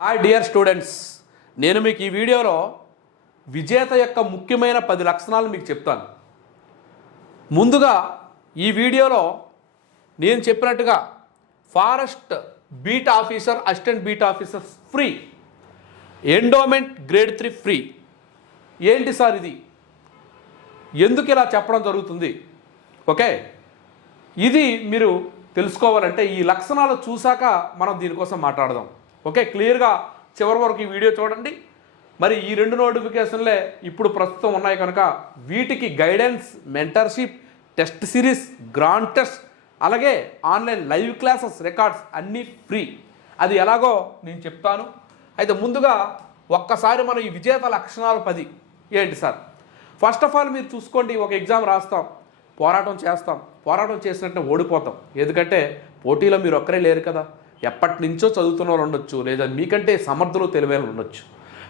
Hi dear students నేను మీకు ఈ వీడియోలో విజేత యొక్క ముఖ్యమైన పది లక్షణాలు మీకు చెప్తాను. ముందుగా ఈ వీడియోలో నేను చెప్పినట్టుగా forest beat officer assistant beat officer free. Endowment grade three free. ఏంటి సార్ ఇది? ఎందుకు ఇలా చెప్పడం జరుగుతుంది? ఓకే? ఇది మీరు తెలుసుకోవాలంటే ఈ లక్షణాలు చూశాక మనం దీనికోసం మాట్లాడదాం. ఓకే క్లియర్గా చివరి వరకు ఈ వీడియో చూడండి. మరి ఈ రెండు నోటిఫికేషన్లే ఇప్పుడు ప్రస్తుతం ఉన్నాయి కనుక వీటికి guidance mentorship test series grand test అలాగే ఆన్లైన్ లైవ్ క్లాసెస్ రికార్డ్స్ అన్నీ ఫ్రీ. అది ఎలాగో నేను చెప్తాను. అయితే ముందుగా ఒక్కసారి మనం ఈ విజేత లక్షణాలు పది. ఏంటి సార్? ఫస్ట్ ఆఫ్ ఆల్ మీరు చూసుకోండి ఒక ఎగ్జామ్ రాస్తాం పోరాటం చేస్తాం. పోరాటం చేసినట్టు ఓడిపోతాం. ఎందుకంటే పోటీలో మీరు ఒక్కరే లేరు కదా. ఎప్పటి నుంచో చదువుతున్న వాళ్ళు ఉండొచ్చు లేదా మీకంటే సమర్థులు తెలివైన ఉండొచ్చు.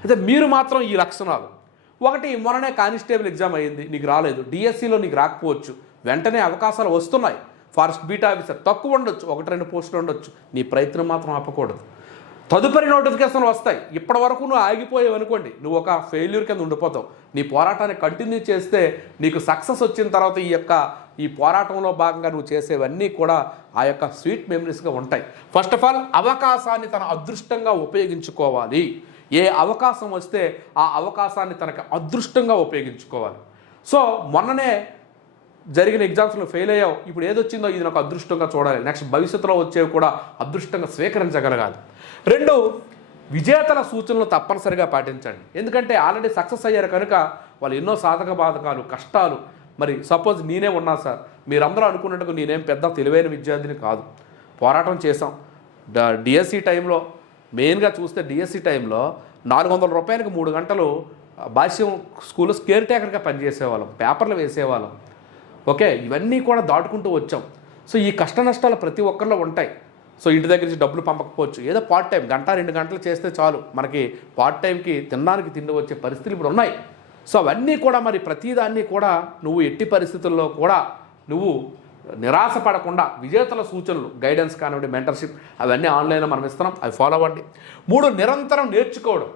అయితే మీరు మాత్రం ఈ లక్షణాలు. ఒకటి మొన్ననే కానిస్టేబుల్ ఎగ్జామ్ అయ్యింది నీకు రాలేదు. డిఎస్సిలో నీకు రాకపోవచ్చు. వెంటనే అవకాశాలు వస్తున్నాయి. ఫారెస్ట్ బీట్ ఆఫీసర్ తక్కువ ఉండొచ్చు ఒకటి రెండు పోస్టులు ఉండొచ్చు. నీ ప్రయత్నం మాత్రం ఆపకూడదు. తదుపరి నోటిఫికేషన్లు వస్తాయి. ఇప్పటి వరకు నువ్వు ఆగిపోయావు అనుకోండి. నువ్వు ఒక ఫెయిల్యూర్ కింద ఉండిపోతావు. నీ పోరాటాన్ని కంటిన్యూ చేస్తే నీకు సక్సెస్ వచ్చిన తర్వాత ఈ యొక్క ఈ పోరాటంలో భాగంగా నువ్వు చేసేవన్నీ కూడా ఆ యొక్క స్వీట్ మెమరీస్గా ఉంటాయి. ఫస్ట్ ఆఫ్ ఆల్ అవకాశాన్ని తన అదృష్టంగా ఉపయోగించుకోవాలి. ఏ అవకాశం వస్తే ఆ అవకాశాన్ని తనకు అదృష్టంగా ఉపయోగించుకోవాలి. సో మొన్ననే జరిగిన ఎగ్జామ్స్లో ఫెయిల్ అయ్యావు. ఇప్పుడు ఏదొచ్చిందో ఇది నాకు అదృష్టంగా చూడాలి. నెక్స్ట్ భవిష్యత్తులో వచ్చేవి కూడా అదృష్టంగా స్వీకరించగలగాలి. రెండు విజేతల సూచనలు తప్పనిసరిగా పాటించండి. ఎందుకంటే ఆల్రెడీ సక్సెస్ అయ్యారు కనుక వాళ్ళు ఎన్నో సాధక బాధకాలు కష్టాలు. మరి సపోజ్ నేనే ఉన్నా సార్. మీరందరూ అనుకున్నట్టుగా నేనేం పెద్ద తెలివైన విద్యార్థిని కాదు. పోరాటం చేసాం డిఎస్సి టైంలో మెయిన్గా చూస్తే డిఎస్సి టైంలో నాలుగు వందల రూపాయలకు మూడు గంటలు భాష్యం స్కూల్లో కేర్ టేకర్గా పనిచేసేవాళ్ళం. పేపర్లు వేసేవాళ్ళం. ఓకే ఇవన్నీ కూడా దాటుకుంటూ వచ్చాం. సో ఈ కష్ట నష్టాలు ప్రతి ఒక్కరిలో ఉంటాయి. సో ఇంటి దగ్గర నుంచి డబ్బులు పంపకపోవచ్చు. ఏదో పార్ట్ టైం గంట రెండు గంటలు చేస్తే చాలు. మనకి పార్ట్ టైంకి తినడానికి తిండి వచ్చే పరిస్థితులు ఇప్పుడు ఉన్నాయి. సో అవన్నీ కూడా మరి ప్రతిదాన్ని కూడా నువ్వు ఎట్టి పరిస్థితుల్లో కూడా నువ్వు నిరాశ పడకుండా విజేతల సూచనలు గైడెన్స్ కానివ్వండి మెంటర్షిప్ అవన్నీ ఆన్లైన్లో మనం ఇస్తున్నాం. అవి ఫాలో అవ్వండి. మూడు నిరంతరం నేర్చుకోవడం.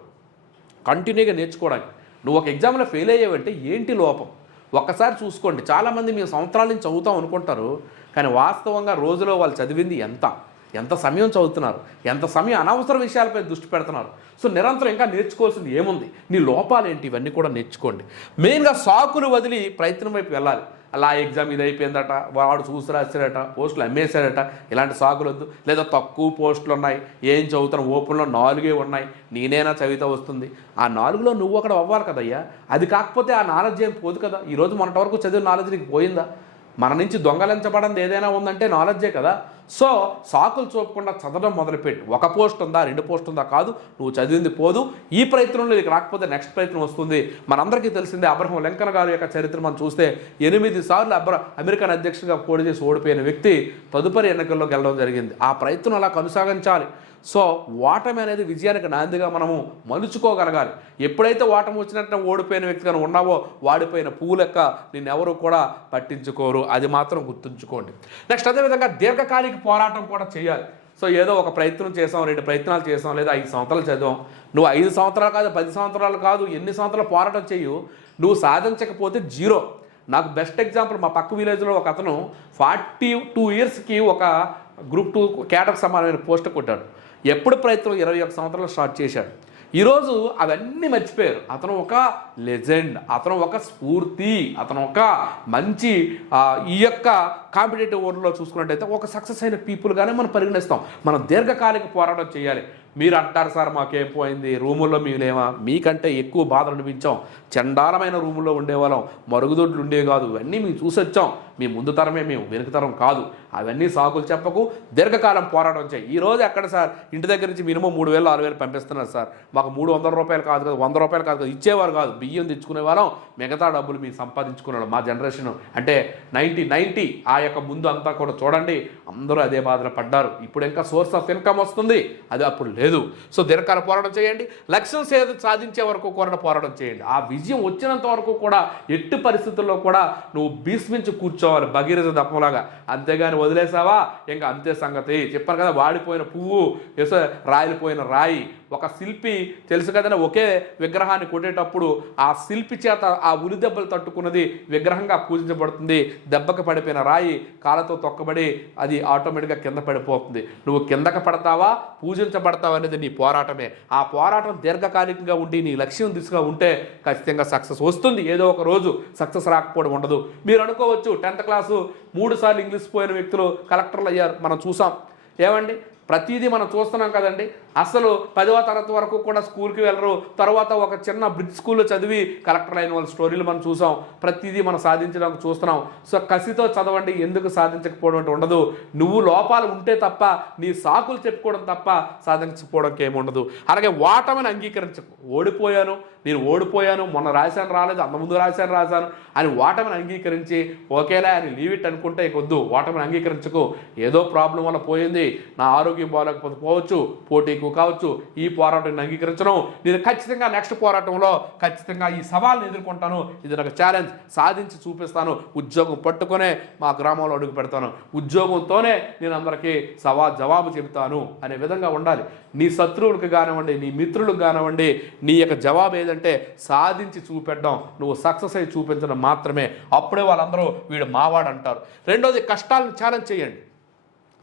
కంటిన్యూగా నేర్చుకోవడానికి. నువ్వు ఒక ఎగ్జామ్లో ఫెయిల్ అయ్యావంటే ఏంటి లోపం? ఒక్కసారి చూసుకోండి. చాలామంది మేము సంవత్సరాల నుంచి చదువుతాం అనుకుంటారు కానీ వాస్తవంగా రోజులో వాళ్ళు చదివింది ఎంత? ఎంత సమయం చదువుతున్నారు? ఎంత సమయం అనవసర విషయాలపై దృష్టి పెడుతున్నారు? సో నిరంతరం ఇంకా నేర్చుకోవాల్సింది ఏముంది? నీ లోపాలు ఏంటి ఇవన్నీ కూడా నేర్చుకోండి. మెయిన్గా సాకులు వదిలి ప్రయత్నం వైపు వెళ్ళాలి. అలా ఎగ్జామ్ ఇది అయిపోయిందట వాడు చూసి రాశారట పోస్టులు అమ్మేశారట ఇలాంటి సాకులు వద్దు. లేదా తక్కువ పోస్టులు ఉన్నాయి ఏం చదువుతాను ఓపెన్లో నాలుగే ఉన్నాయి నేనైనా చదివితే వస్తుంది. ఆ నాలుగులో నువ్వు అక్కడ అవ్వాలి కదయ్యా. అది కాకపోతే ఆ నాలెడ్జ్ ఏం పోదు కదా. ఈరోజు మొన్నటి వరకు చదివిన నాలెడ్జ్ నీకు పోయిందా? మన నుంచి దొంగలించబడింది ఏదైనా ఉందంటే నాలెడ్జే కదా. సో సాకులు చూపకుండా చదవడం మొదలుపెట్టు. ఒక పోస్ట్ ఉందా రెండు పోస్ట్ ఉందా కాదు నువ్వు చదివింది పోదు. ఈ ప్రయత్నంలో ఇది రాకపోతే నెక్స్ట్ ప్రయత్నం వస్తుంది. మనందరికీ తెలిసిందే అబ్రహం లింకన్ గారి యొక్క చరిత్ర మనం చూస్తే ఎనిమిది సార్లు అబ్ర అమెరికన్ అధ్యక్షుడిగా పోటీ చేసి ఓడిపోయిన వ్యక్తి తదుపరి ఎన్నికల్లో గెలవడం జరిగింది. ఆ ప్రయత్నం అలా కొనసాగించాలి. సో ఓటమి అనేది విజయానికి నాందిగా మనము మలుచుకోగలగాలి. ఎప్పుడైతే ఓటమి వచ్చినట్టు ఓడిపోయిన వ్యక్తిగా ఉన్నావో వాడిపోయిన పువ్వు లెక్క నిన్నెవరు కూడా పట్టించుకోరు. అది మాత్రం గుర్తుంచుకోండి. నెక్స్ట్ అదేవిధంగా దీర్ఘకాలిక పోరాటం కూడా చేయాలి. సో ఏదో ఒక ప్రయత్నం చేసాం రెండు ప్రయత్నాలు చేసాం లేదా ఐదు సంవత్సరాలు చదివాం. నువ్వు ఐదు సంవత్సరాలు కాదు పది సంవత్సరాలు కాదు ఎన్ని సంవత్సరాలు పోరాటం చేయు నువ్వు సాధించకపోతే జీరో. నాకు బెస్ట్ ఎగ్జాంపుల్ మా పక్క విలేజ్లో ఒక అతను ఫార్టీ టూ ఇయర్స్కి ఒక గ్రూప్ టూ కేటర్ సమానమైన పోస్ట్ కొట్టాడు. ఎప్పుడు ప్రయత్నం ఇరవై ఒక సంవత్సరాలు స్టార్ట్ చేశాడు. ఈరోజు అవన్నీ మర్చిపోయారు. అతను ఒక లెజెండ్. అతను ఒక స్ఫూర్తి అతను ఒక మంచి ఈ యొక్క కాంపిటేటివ్ వరల్డ్లో చూసుకున్నట్టయితే ఒక సక్సెస్ అయిన పీపుల్గానే మనం పరిగణిస్తాం. మనం దీర్ఘకాలిక పోరాటం చేయాలి. మీరు అంటారు సార్ మాకేం పోయింది? రూముల్లో మేమేమా? మీకంటే ఎక్కువ బాధలు అనిపించాం. చండాలమైన రూముల్లో ఉండేవాళ్ళం. మరుగుదొడ్లు ఉండేవి కాదు. ఇవన్నీ మేము చూసొచ్చాం మీ ముందు తరమే మేము వెనుక తరం కాదు. అవన్నీ సాకులు చెప్పకు. దీర్ఘకాలం పోరాటం చేయి. ఈరోజు ఎక్కడ సార్? ఇంటి దగ్గర నుంచి మినిమం మూడు వేలు ఆరు వేలు పంపిస్తున్నారు సార్. మాకు మూడు వందల రూపాయలు కాదు కదా వంద రూపాయలు కాదు కదా ఇచ్చేవారు కాదు. బియ్యం తెచ్చుకునే వాళ్ళం మిగతా డబ్బులు మేము సంపాదించుకున్నాడు మా జనరేషన్. అంటే నైంటీ నైంటీ ఆ యొక్క ముందు అంతా కూడా చూడండి అందరూ అదే బాధలు పడ్డారు. ఇప్పుడు ఇంకా సోర్స్ ఆఫ్ ఇన్కమ్ వస్తుంది అది అప్పుడు లేదు. సో దీర్ఘకాల పోరాటం చేయండి లక్ష్యం సేద సాధించే వరకు కూడా పోరాటం చేయండి. ఆ విజయం వచ్చినంత వరకు కూడా ఎట్టి పరిస్థితుల్లో కూడా నువ్వు భీష్మించి కూర్చోవాలి భగీరథ దప్పలాగా. అంతేగాని వదిలేసావా? ఇంకా అంతే సంగతి. చెప్పాను కదా వాడిపోయిన పువ్వు ఎస రాలిపోయిన రాయి. ఒక శిల్పి తెలుసు కదండి ఒకే విగ్రహాన్ని కొట్టేటప్పుడు ఆ శిల్పి చేత ఆ ఉలి దెబ్బలు తట్టుకున్నది విగ్రహంగా పూజించబడుతుంది. దెబ్బకి పడిపోయిన రాయి కాళ్ళతో తొక్కబడి అది ఆటోమేటిక్గా కింద పడిపోతుంది. నువ్వు కిందకి పడతావా పూజించబడతావా అనేది నీ పోరాటమే. ఆ పోరాటం దీర్ఘకాలికంగా ఉండి నీ లక్ష్యం దిశగా ఉంటే ఖచ్చితంగా సక్సెస్ వస్తుంది. ఏదో ఒక రోజు సక్సెస్ రాకపోవడం ఉండదు. మీరు అనుకోవచ్చు టెన్త్ క్లాసు మూడు సార్లు ఇంగ్లీష్ పోయిన వ్యక్తులు కలెక్టర్లు అయ్యారు. మనం చూసాం. ఏమండి? ప్రతిదీ మనం చూస్తున్నాం కదండి. అసలు పదవ తరగతి వరకు కూడా స్కూల్కి వెళ్ళరు. తర్వాత ఒక చిన్న బ్రిడ్జ్ స్కూల్లో చదివి కలెక్టర్ అయిన వాళ్ళ స్టోరీలు మనం చూసాం. ప్రతిదీ మనం సాధించడానికి చూస్తున్నాం. సో కసితో చదవండి ఎందుకు సాధించకపోవడం అంటే ఉండదు. నువ్వు లోపాలు ఉంటే తప్ప నీ సాకులు చెప్పుకోవడం తప్ప సాధించకపోవడానికి ఏమి ఉండదు. అలాగే ఓటమిని అంగీకరించకు. ఓడిపోయాను నేను ఓడిపోయాను మొన్న రాశాను రాలేదు అంత ముందు రాశాను రాశాను అని వాటమిని అంగీకరించి ఓకేలా అని లీవ్ ఇట్ అనుకుంటే వద్దు. ఓటమిని అంగీకరించకు. ఏదో ప్రాబ్లం వల్ల పోయింది. నా ఆరోగ్యం బాగాలేకపోతే పోవచ్చు. పోటీ నీకు కావచ్చు ఈ పోరాటాన్ని అంగీకరించడం నేను ఖచ్చితంగా నెక్స్ట్ పోరాటంలో ఖచ్చితంగా ఈ సవాల్ని ఎదుర్కొంటాను. ఇది నాకు ఛాలెంజ్ సాధించి చూపిస్తాను. ఉద్యోగం పట్టుకొనే మా గ్రామంలో అడుగు పెడతాను. ఉద్యోగంతోనే నేను అందరికీ సవాల్ జవాబు చెబుతాను అనే విధంగా ఉండాలి. నీ శత్రువులకు కానివ్వండి నీ మిత్రులకు కానివ్వండి నీ యొక్క జవాబు ఏదంటే సాధించి చూపెట్టడం. నువ్వు సక్సెస్ అయ్యి చూపించడం మాత్రమే. అప్పుడే వాళ్ళందరూ వీడు మావాడు అంటారు. రెండోది కష్టాలను ఛాలెంజ్ చేయండి.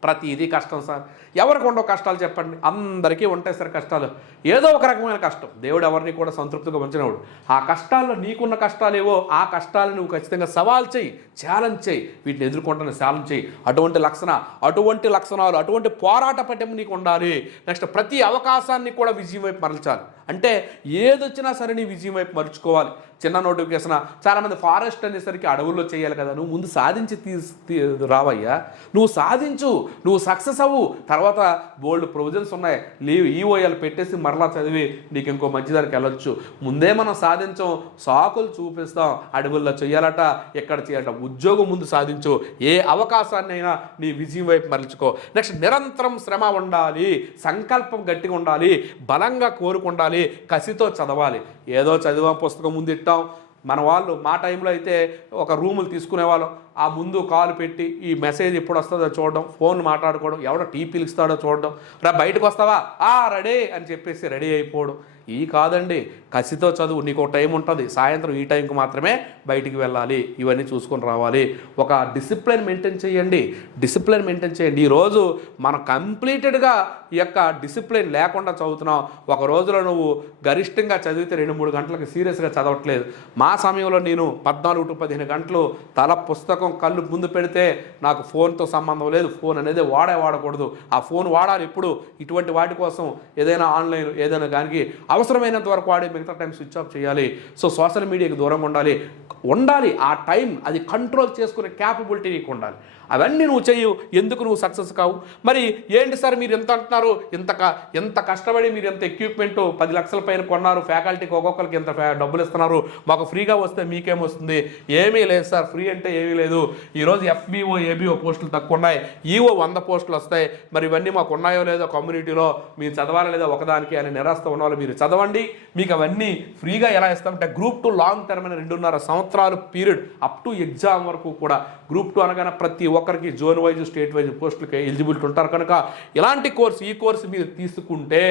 ప్రతిదీ కష్టం సార్. ఎవరికి ఉండవు కష్టాలు చెప్పండి. అందరికీ ఉంటాయి సార్ కష్టాలు. ఏదో ఒక రకమైన కష్టం. దేవుడు ఎవరిని కూడా సంతృప్తిగా ఉంచినవాడు ఆ కష్టాల్లో నీకున్న కష్టాలేవో ఆ కష్టాలు నువ్వు ఖచ్చితంగా సవాల్ చేయి ఛాలెంజ్ చేయి. వీటిని ఎదుర్కొంటున్న ఛాలెంజ్ చేయి. అటువంటి లక్షణ అటువంటి లక్షణాలు అటువంటి పోరాట పటం నీకు ఉండాలి. నెక్స్ట్ ప్రతి అవకాశాన్ని కూడా విజయం వైపు మరల్చాలి. అంటే ఏదొచ్చినా సరే నీ విజయం వైపు మరుచుకోవాలి. చిన్న నోటిఫికేషన్. చాలామంది ఫారెస్ట్ అనేసరికి అడవుల్లో చేయాలి కదా. నువ్వు ముందు సాధించి తీస్ తీ- రావయ్యా. నువ్వు సాధించు. నువ్వు సక్సెస్ అవ్వు. తర్వాత బోల్డ్ ప్రొవిజన్స్ ఉన్నాయి. లీవ్ ఈఓఎల్ పెట్టేసి మరలా చదివి నీకు ఇంకో మంచి దానికి వెళ్ళొచ్చు. ముందే మనం సాధించం. సాకులు చూపిస్తాం. అడవుల్లో చేయాలట ఎక్కడ చేయాలట ఉద్యోగం ముందు సాధించు. ఏ అవకాశాన్ని అయినా నీ విజయం వైపు మరల్చుకో. నెక్స్ట్ నిరంతరం శ్రమ ఉండాలి. సంకల్పం గట్టిగా ఉండాలి. బలంగా కోరుకుండాలి. కసితో చదవాలి. ఏదో చదివాం పుస్తకం ముందు ఇట్టాం. మన వాళ్ళు మా టైంలో అయితే ఒక రూములు తీసుకునేవాళ్ళం. ఆ ముందు కాల్ పెట్టి ఈ మెసేజ్ ఎప్పుడు వస్తుందో చూడడం ఫోన్ మాట్లాడుకోవడం ఎవడో టీ పిలుస్తాడో చూడడం. రా బయటకు వస్తావా? ఆ రెడీ అని చెప్పేసి రెడీ అయిపోవడం. ఈ కాదండి కసితో చదువు నీకు ఒక టైం ఉంటుంది. సాయంత్రం ఈ టైంకి మాత్రమే బయటికి వెళ్ళాలి. ఇవన్నీ చూసుకొని రావాలి. ఒక డిసిప్లిన్ మెయింటైన్ చేయండి. డిసిప్లిన్ మెయింటైన్ చేయండి. ఈరోజు మనం కంప్లీటెడ్గా ఈ యొక్క డిసిప్లిన్ లేకుండా చదువుతున్నాం. ఒక రోజులో నువ్వు గరిష్టంగా చదివితే రెండు మూడు గంటలకు సీరియస్గా చదవట్లేదు. మా సమయంలో నేను పద్నాలుగు టు పదిహేను గంటలు తల పుస్తకం కళ్ళు ముందు పెడితే నాకు ఫోన్తో సంబంధం లేదు. ఫోన్ అనేది వాడే వాడకూడదు. ఆ ఫోన్ వాడాలి ఇప్పుడు ఇటువంటి వాటి కోసం ఏదైనా ఆన్లైన్ ఏదైనా దానికి అవసరమైనంత వరకు వాడి మిగతా టైం స్విచ్ ఆఫ్ చేయాలి. సో సోషల్ మీడియాకి దూరంగా ఉండాలి. ఉండాలి. ఆ టైం అది కంట్రోల్ చేసుకునే క్యాపబిలిటీ నీకు ఉండాలి. అవన్నీ నువ్వు చేయు. ఎందుకు నువ్వు సక్సెస్ కావు? మరి ఏంటి సార్ మీరు ఎంత అంటున్నారు? ఇంత ఎంత కష్టపడి మీరు ఎంత ఎక్విప్మెంట్ పది లక్షల పైన కొన్నారు? ఫ్యాకల్టీకి ఒక్కొక్కరికి ఎంత ఫ్యా- డబ్బులు ఇస్తున్నారు? మాకు ఫ్రీగా వస్తే మీకేమొస్తుంది ఏమీ లేదు సార్. ఫ్రీ అంటే ఏమీ లేదు. ఈరోజు ఎఫ్బిఓ ఏబిఓ పోస్టులు తక్కువ ఉన్నాయి. ఈఓ వంద పోస్టులు వస్తాయి. మరి ఇవన్నీ మాకు ఉన్నాయో లేదో కమ్యూనిటీలో మీరు చదవాలా లేదా ఒకదానికి అని నిరాశ ఉన్న వాళ్ళు మీరు చదవండి. మీకు అవన్నీ ఫ్రీగా ఎలా ఇస్తామంటే గ్రూప్ టూ లాంగ్ టర్మ్ అని రెండున్నర సంవత్సరాలు పీరియడ్ అప్ టు ఎగ్జామ్ వరకు కూడా. గ్రూప్ టూ అనగానే ప్రతి ఒక్కరికి జోన్ వైజ్ స్టేట్ వైజ్ పోస్టులకి ఎలిజిబిలిటీ ఉంటారు. కనుక ఇలాంటి కోర్సు ఈ కోర్సు మీరు తీసుకుంటే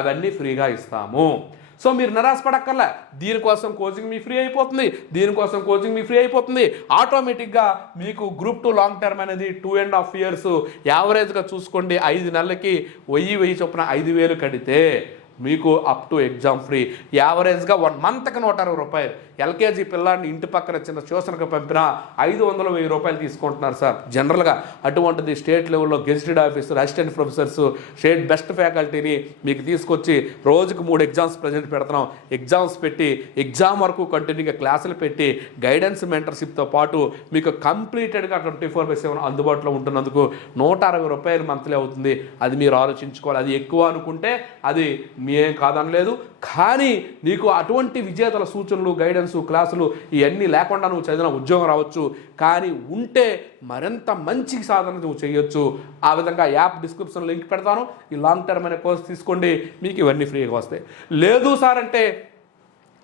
అవన్నీ ఫ్రీగా ఇస్తాము. సో మీరు నిరాశపడక్కర్లే. దీనికోసం కోచింగ్ మీ ఫ్రీ అయిపోతుంది. దీనికోసం కోచింగ్ మీ ఫ్రీ అయిపోతుంది. ఆటోమేటిక్గా మీకు గ్రూప్ టూ లాంగ్ టర్మ్ అనేది టూ అండ్ హాఫ్ ఇయర్స్ యావరేజ్గా చూసుకోండి. ఐదు నెలలకి వెయ్యి వెయ్యి చొప్పున ఐదు వేలు కడితే మీకు అప్ టు ఎగ్జామ్ ఫ్రీ యావరేజ్గా వన్ మంత్కి నూట అరవై రూపాయలు. ఎల్కేజీ పిల్లాడిని ఇంటి పక్కన చిన్న ట్యూషన్కి పంపినా ఐదు వందలు వెయ్యి రూపాయలు తీసుకుంటున్నారు సార్. జనరల్గా అటువంటిది స్టేట్ లెవెల్లో gazetted officer assistant professors state best ఫ్యాకల్టీని మీకు తీసుకొచ్చి రోజుకు మూడు ఎగ్జామ్స్ ప్రజెంట్ పెడుతున్నాం. ఎగ్జామ్స్ పెట్టి ఎగ్జామ్ వరకు కంటిన్యూగా క్లాసులు పెట్టి గైడెన్స్ మెంటర్షిప్తో పాటు మీకు కంప్లీటెడ్గా ట్వంటీ ఫోర్ బై సెవెన్ అందుబాటులో ఉంటున్నందుకు నూట అరవై రూపాయలు మంత్లీ అవుతుంది. అది మీరు ఆలోచించుకోవాలి. అది ఎక్కువ అనుకుంటే అది మీ ఏం కాదనలేదు. కానీ నీకు అటువంటి విజేతల సూచనలు గైడెన్స్ క్లాసులు ఇవన్నీ లేకుండా నువ్వు చదివిన ఉద్యోగం రావచ్చు. కానీ ఉంటే మరింత మంచి సాధన నువ్వు చేయొచ్చు. ఆ విధంగా యాప్ డిస్క్రిప్షన్ లింక్ పెడతాను. ఈ లాంగ్ టర్మ్ అనే కోర్స్ తీసుకోండి. మీకు ఇవన్నీ ఫ్రీగా వస్తాయి. లేదు సార్ అంటే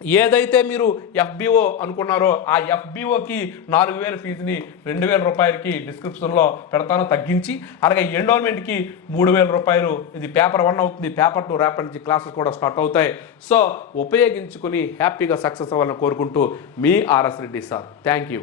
ఏదైతే మీరు ఎఫ్బిఓ అనుకున్నారో ఆ ఎఫ్బిఓకి నాలుగు వేల ఫీజుని రెండు వేల రూపాయలకి డిస్క్రిప్షన్లో పెడతాను తగ్గించి. అలాగే ఎండోన్మెంట్కి మూడు వేల రూపాయలు. ఇది పేపర్ వన్ అవుతుంది పేపర్ టూ రేపటి నుంచి క్లాసెస్ కూడా స్టార్ట్ అవుతాయి. సో ఉపయోగించుకుని హ్యాపీగా సక్సెస్ అవ్వాలని కోరుకుంటూ మీ RS Reddy sir. Thank you.